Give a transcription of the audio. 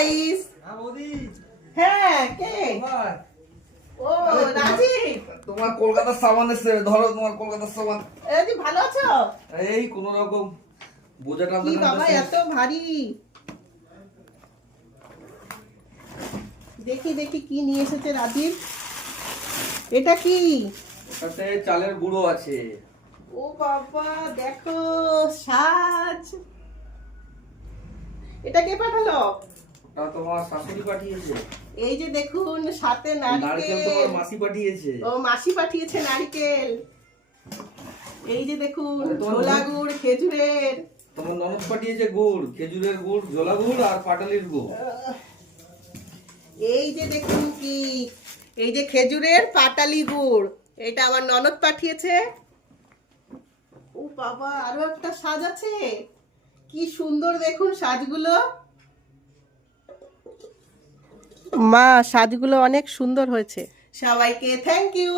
Guys হ্যাঁ কে ও রাজীব তোমার কলকাতার সামান এসে ধরো, তোমার কলকাতার সামান। রাজীব ভালো আছো? এই কোন রকম বোঝাটা কি বাবা এত ভারী। দেখি দেখি কি নিয়ে এসেছে রাজীব। এটা কি? ওটাতে চালের গুঁড়ো আছে। ও বাবা দেখো সাজ। এটা কে পাঠালো? ওটা তোমার শাশুড়ি পাঠিয়েছে। এই যে দেখুন সাথে নারকেল তোমার নারকেল। মাসি পাঠিয়েছে। ও মাসি পাঠিয়েছে নারকেল। এই যে দেখুন আরে তোমার ছোলা গুড় খেজুরের। তোমার ননদ পাঠিয়েছে গুড়, খেজুরের গুড়, ঝোলা গুড় আর পাটালির গুড়। এই যে দেখুন কি, এই যে খেজুরের পাটালি গুড়, এটা আমার ননদ পাঠিয়েছে। ও বাবা আরো একটা সাজ আছে, কি সুন্দর দেখুন সাজগুলো। মা সাজগুলো অনেক সুন্দর হয়েছে। সবাইকে থ্যাংক ইউ।